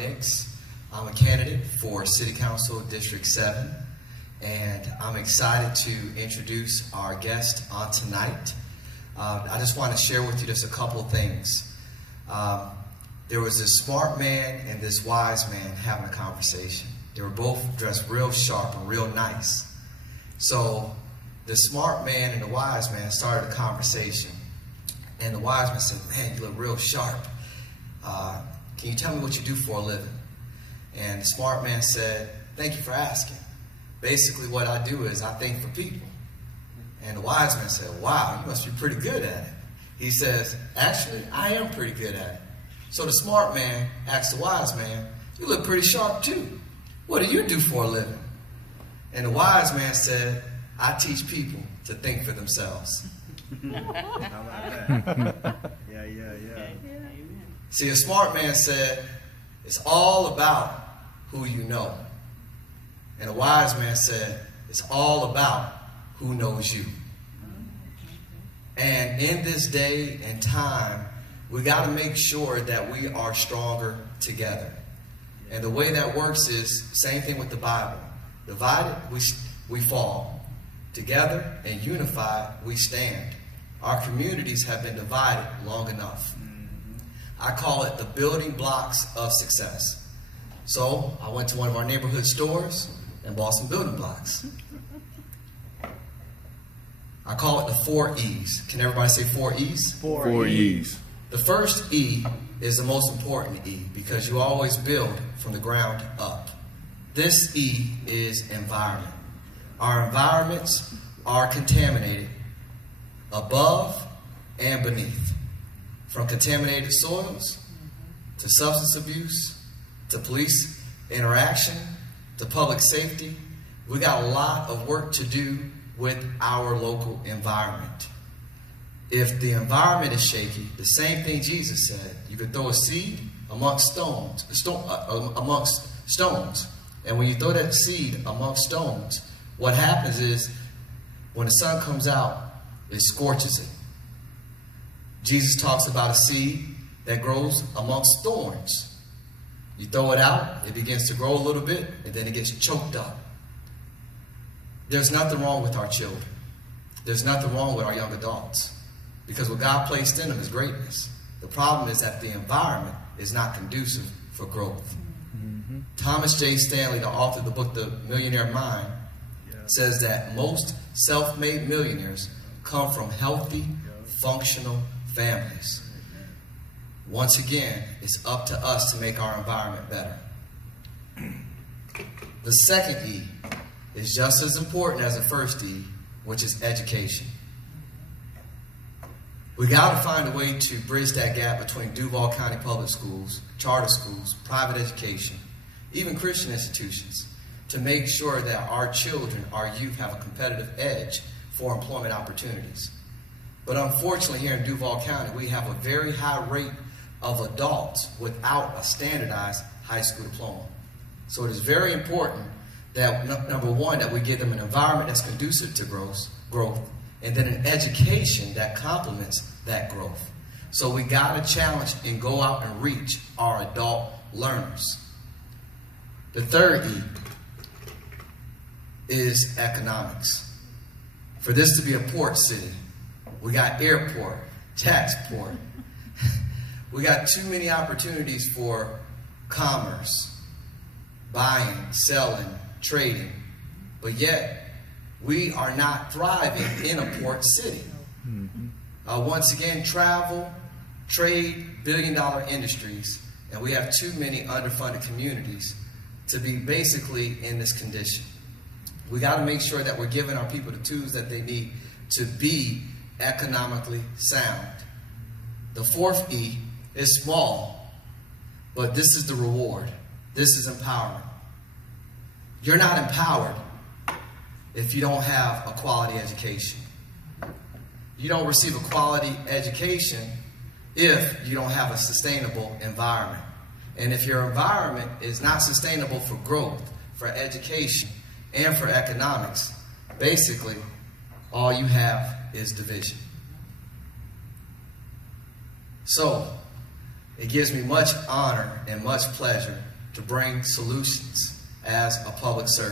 Nix. I'm a candidate for City Council District 7, and I'm excited to introduce our guest on tonight. I just want to share with you just a couple of things. There was this smart man and this wise man having a conversation. They were both dressed real sharp and real nice. So the smart man and the wise man started a conversation. And the wise man said, "Man, you look real sharp. Can you tell me what you do for a living?" And the smart man said, "Thank you for asking. Basically what I do is I think for people." And the wise man said, "Wow, you must be pretty good at it." He says, "Actually, I am pretty good at it." So the smart man asked the wise man, "You look pretty sharp too. What do you do for a living?" And the wise man said, "I teach people to think for themselves." Yeah. See, a smart man said, "It's all about who you know." And a wise man said, "It's all about who knows you." And in this day and time, we got to make sure that we are stronger together. And the way that works is same thing with the Bible. Divided, we fall. Together and unified, we stand. Our communities have been divided long enough. I call it the building blocks of success. So I went to one of our neighborhood stores and bought some building blocks. I call it the 4 E's. Can everybody say 4 E's? 4 E's. The first E is the most important E because you always build from the ground up. This E is environment. Our environments are contaminated above and beneath. From contaminated soils, to substance abuse, to police interaction, to public safety. We got a lot of work to do with our local environment. If the environment is shaky, the same thing Jesus said, you could throw a seed amongst stones. And when you throw that seed amongst stones, what happens is when the sun comes out, it scorches it. Jesus talks about a seed that grows amongst thorns. You throw it out, it begins to grow a little bit, and then it gets choked up. There's nothing wrong with our children. There's nothing wrong with our young adults. Because what God placed in them is greatness. The problem is that the environment is not conducive for growth. Thomas J. Stanley, the author of the book, The Millionaire Mind, says that most self-made millionaires come from healthy, functional families. Once again, it's up to us to make our environment better. The second E is just as important as the first E, which is education. We got to find a way to bridge that gap between Duval County Public Schools, charter schools, private education, even Christian institutions, to make sure that our children, our youth, have a competitive edge for employment opportunities. But unfortunately, here in Duval County, we have a very high rate of adults without a standardized high school diploma. So it is very important that, number one, that we give them an environment that's conducive to growth, and then an education that complements that growth. So we got to challenge and go out and reach our adult learners. The third E is economics. For this to be a port city, we got airport, tax port. We got too many opportunities for commerce, buying, selling, trading, but yet we are not thriving in a port city. Once again, travel, trade, billion-dollar industries, and we have too many underfunded communities to be basically in this condition. We got to make sure that we're giving our people the tools that they need to be economically sound. The fourth E is small, but this is the reward. This is empowerment. You're not empowered if you don't have a quality education. You don't receive a quality education if you don't have a sustainable environment. And if your environment is not sustainable for growth, for education, and for economics, basically all you have is division. So, It gives me much honor and much pleasure to bring solutions as a public servant.